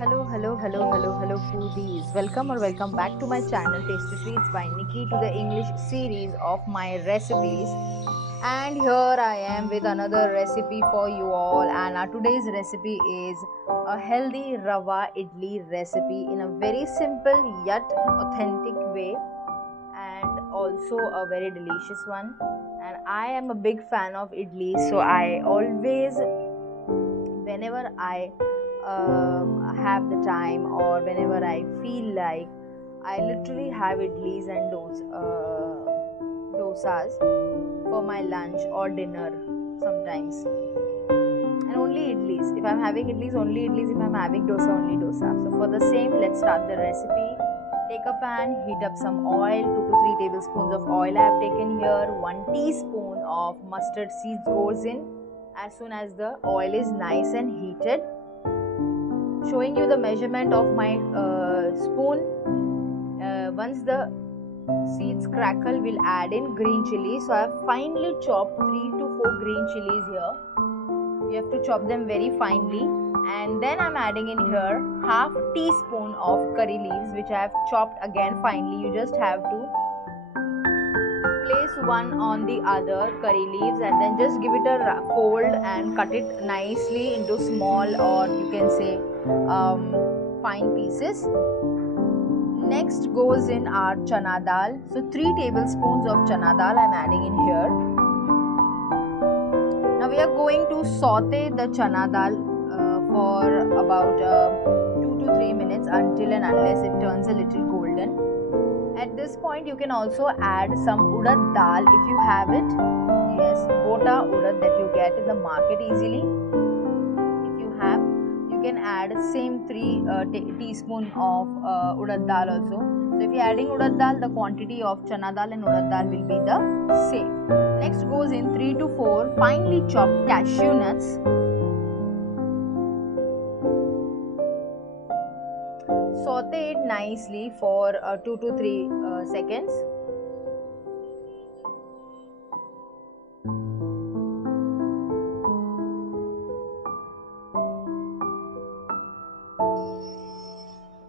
Hello, foodies. Welcome back to my channel Tasty Treats by Nikki to the English series of my recipes. And here I am with another recipe for you all. And our today's recipe is a healthy Rava Idli recipe in a very simple yet authentic way, and also a very delicious one. And I am a big fan of idli, so I always, whenever I have the time or whenever I feel like, I literally have idlis and dosas for my lunch or dinner sometimes. And only idlis. If I'm having idlis, only idlis. If I'm having dosa, only dosa. So for the same, let's start the recipe. Take a pan, heat up some oil, 2 to 3 tablespoons of oil I have taken here. 1 teaspoon of mustard seeds goes in. As soon as the oil is nice and heated, showing you the measurement of my spoon. Once the seeds crackle, we'll add in green chili. So I have finely chopped 3 to 4 green chilies here. You have to chop them very finely. And then I'm adding in here half teaspoon of curry leaves, which I have chopped again finely. You just have to place one on the other curry leaves and then just give it a fold and cut it nicely into small, or you can say fine pieces. Next goes in our chana dal. So 3 tablespoons of chana dal I'm adding in here. Now we are going to saute the chana dal for about 2 to 3 minutes until and unless it turns a little golden. At this point, you can also add some urad dal if you have it. Yes, gota urad that you get in the market easily. If you have, you can add same 3 teaspoon of urad dal also. So if you are adding urad dal, the quantity of chana dal and urad dal will be the same. Next goes in 3 to 4 finely chopped cashew nuts. Saute it nicely for 2 to 3 seconds.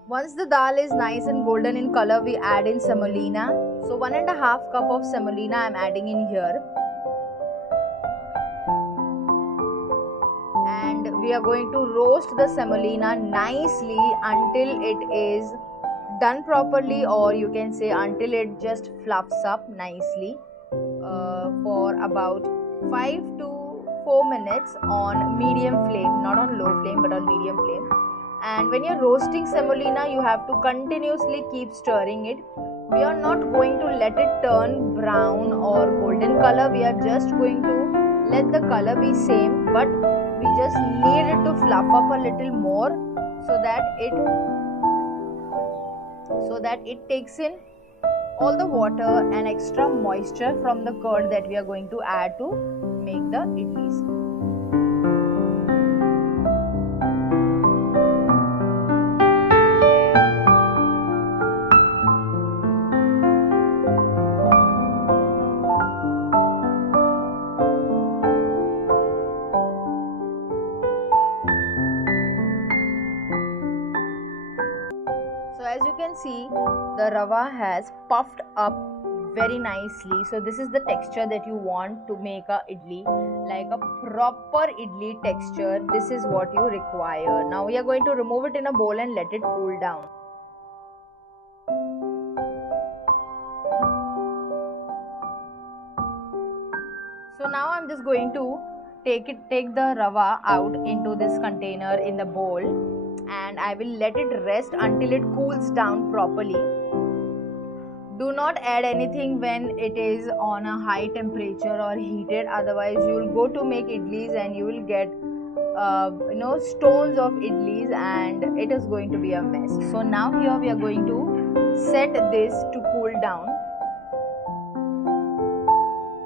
Once the dal is nice and golden in color, we add in semolina. So 1.5 cup of semolina I am adding in here. We are going to roast the semolina nicely until it is done properly, or you can say until it just fluffs up nicely for about 5 to 4 minutes on medium flame, not on low flame but on medium flame. And when you're roasting semolina, you have to continuously keep stirring it. We are not going to let it turn brown or golden color. We are just going to let the color be same, but we just need it to fluff up a little more so that it takes in all the water and extra moisture from the curd that we are going to add to make the idlis. So as you can see, the rava has puffed up very nicely. So this is the texture that you want to make a idli, like a proper idli texture. This is what you require. Now we are going to remove it in a bowl and let it cool down. So now I'm just going to take the rava out into this container in the bowl, and I will let it rest until it cools down properly. Do not add anything when it is on a high temperature or heated, otherwise you will go to make idlis and you will get stones of idlis and it is going to be a mess. So now here we are going to set this to cool down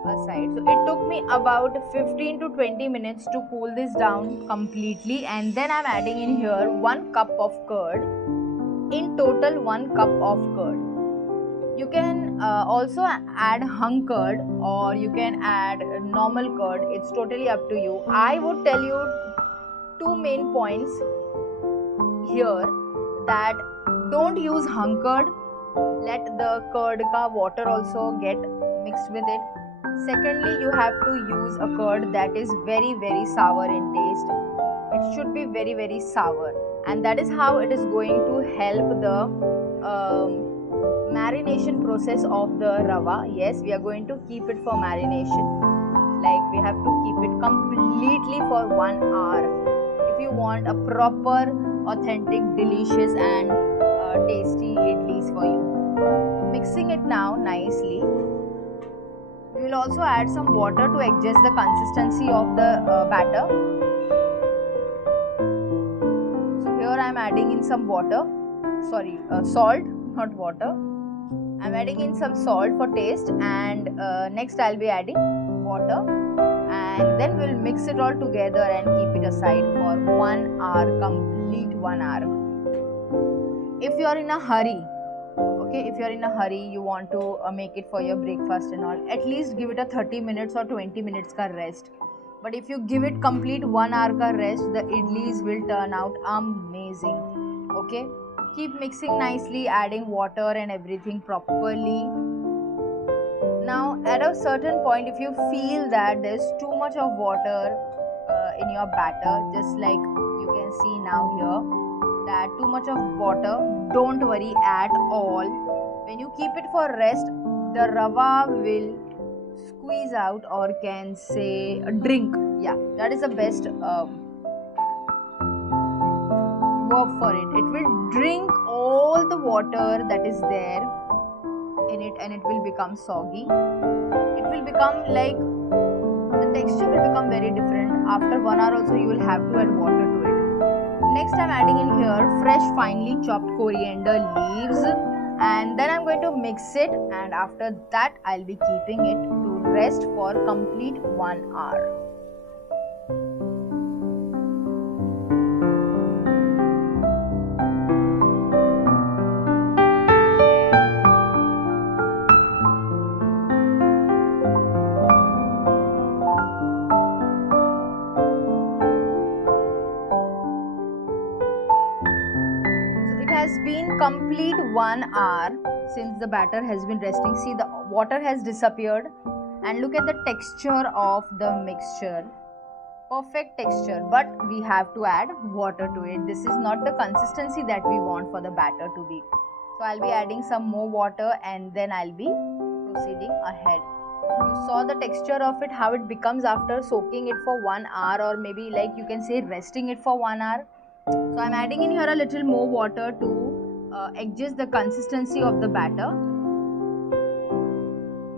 aside. So it took me about 15 to 20 minutes to cool this down completely, and then I'm adding in here 1 cup of curd. In total 1 cup of curd. You can also add hung curd or you can add normal curd. It's totally up to you. I would tell you 2 main points here that don't use hung curd. Let the curd ka water also get mixed with it. Secondly, you have to use a curd that is very, very sour in taste. It should be very, very sour, and that is how it is going to help the marination process of the rava. Yes, we are going to keep it for marination. Like, we have to keep it completely for 1 hour if you want a proper, authentic, delicious and tasty idlis for you. Mixing it now nicely. We will also add some water to adjust the consistency of the batter. So here I am adding in some water, salt, not water. I am adding in some salt for taste, and next I will be adding water, and then we will mix it all together and keep it aside for 1 hour, complete 1 hour. If you are in a hurry, if you are in a hurry, you want to make it for your breakfast and all, at least give it a 30 minutes or 20 minutes ka rest. But if you give it complete 1 hour ka rest, the idlis will turn out amazing. Okay, keep mixing nicely, adding water and everything properly. Now at a certain point, if you feel that there's too much of water in your batter, just like you can see now here, that too much of water, don't worry at all. When you keep it for rest, the rava will squeeze out, or can say drink. Yeah, that is the best verb for it. It will drink all the water that is there in it, and it will become soggy. It will become like, the texture will become very different. After 1 hour also you will have to add water to it. Next I am adding in here fresh finely chopped coriander leaves, and then I am going to mix it, and after that I will be keeping it to rest for complete 1 hour. Has been complete 1 hour since the batter has been resting. See, the water has disappeared, and look at the texture of the mixture. Perfect texture, but we have to add water to it. This is not the consistency that we want for the batter to be. So I'll be adding some more water, and then I'll be proceeding ahead. You saw the texture of it, how it becomes after soaking it for 1 hour, or maybe like you can say resting it for 1 hour. So I'm adding in here a little more water to adjust the consistency of the batter.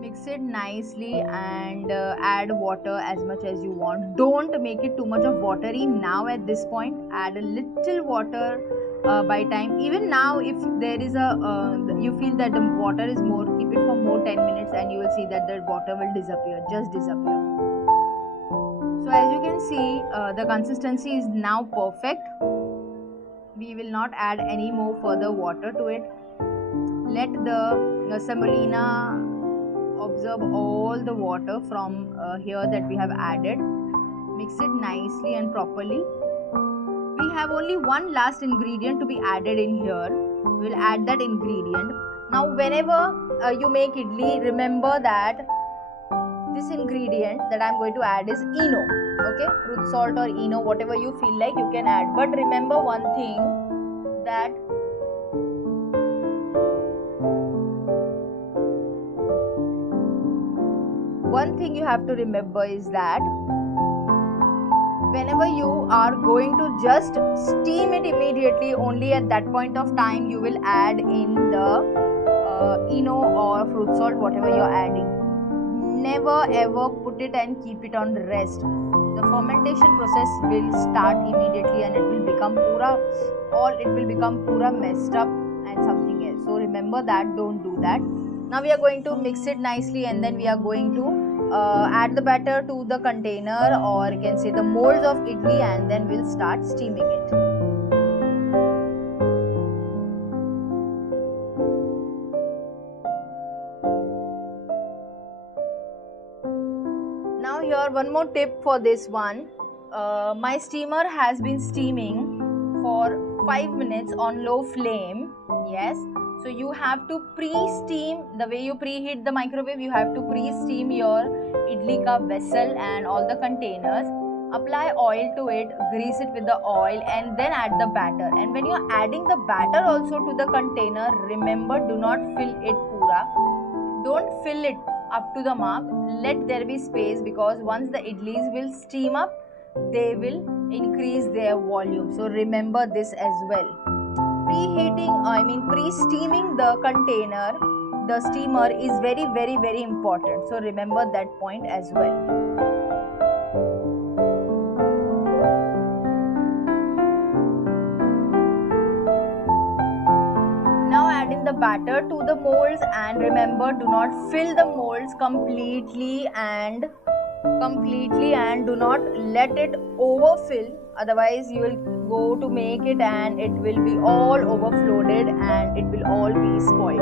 Mix it nicely and add water as much as you want. Don't make it too much of watery now at this point. Add a little water by time. Even now, if there is a you feel that the water is more, keep it for more 10 minutes and you will see that the water will disappear, just disappear. So as you can see, the consistency is now perfect. We will not add any more further water to it. Let the semolina absorb all the water from here that we have added. Mix it nicely and properly. We have only one last ingredient to be added in here. We will add that ingredient. Now whenever you make idli, remember that this ingredient that I am going to add is Eno. Okay, fruit salt or Eno, whatever you feel like you can add. But remember one thing, that you have to remember is that whenever you are going to just steam it immediately, only at that point of time you will add in the Eno or fruit salt, whatever you are adding. Never ever put it and keep it on rest. The fermentation process will start immediately and it will become pura messed up and something else. So remember that, don't do that. Now we are going to mix it nicely, and then we are going to add the batter to the container, or you can say the molds of idli, and then we'll start steaming it. Now here one more tip for this one. My steamer has been steaming for 5 minutes on low flame. Yes. So you have to pre-steam. The way you preheat the microwave, you have to pre-steam your idli ka vessel and all the containers. Apply oil to it, grease it with the oil, and then add the batter. And when you're adding the batter also to the container, remember, do not fill it pura. Don't fill it up to the mark. Let there be space, because once the idlis will steam up, they will increase their volume. So remember this as well. Pre-steaming the container, the steamer, is very important. So remember that point as well. Add in the batter to the molds, and remember, do not fill the molds completely and do not let it overfill, otherwise you will go to make it and it will be all overflowed and it will all be spoiled.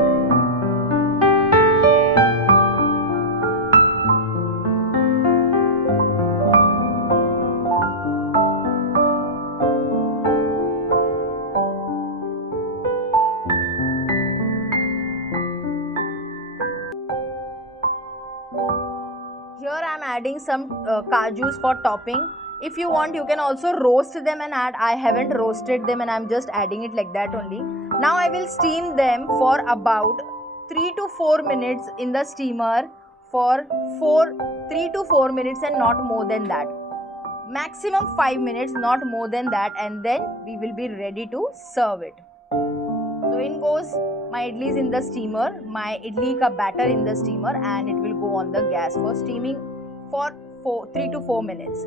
Here I am adding some kajus for topping. If you want, you can also roast them and add. I haven't roasted them and I am just adding it like that only. Now I will steam them for about 3 to 4 minutes in the steamer, for 3 to 4 minutes and not more than that. Maximum 5 minutes, not more than that, and then we will be ready to serve it. So in goes my idlis in the steamer, my idli ka batter in the steamer, and it will go on the gas for steaming for 3 to 4 minutes.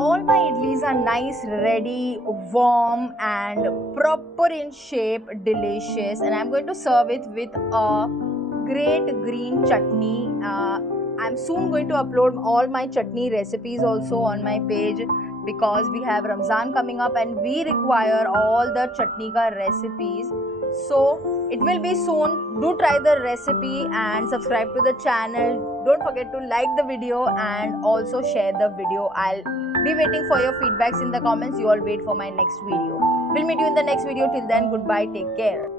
All my idlis are nice, ready, warm and proper in shape, delicious, and I'm going to serve it with a great green chutney. I'm soon going to upload all my chutney recipes also on my page, because we have Ramzan coming up and we require all the chutney ka recipes. So it will be soon. Do try the recipe and subscribe to the channel. Don't forget to like the video and also share the video. I'll be waiting for your feedbacks in the comments. You all wait for my next video. We'll meet you in the next video. Till then, goodbye. Take care.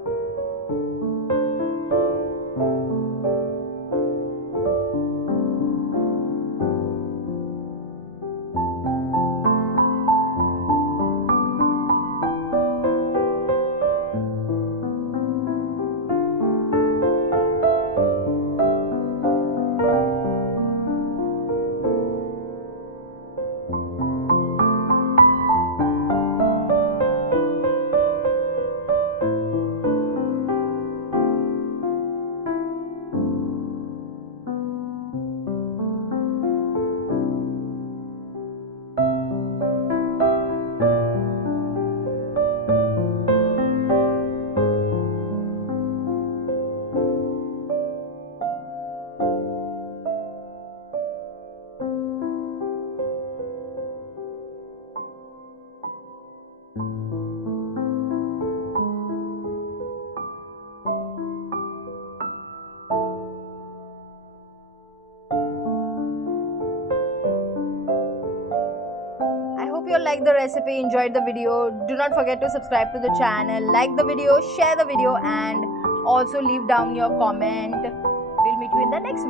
You all like the recipe, enjoyed the video. Do not forget to subscribe to the channel, like the video, share the video, and also leave down your comment. We'll meet you in the next video.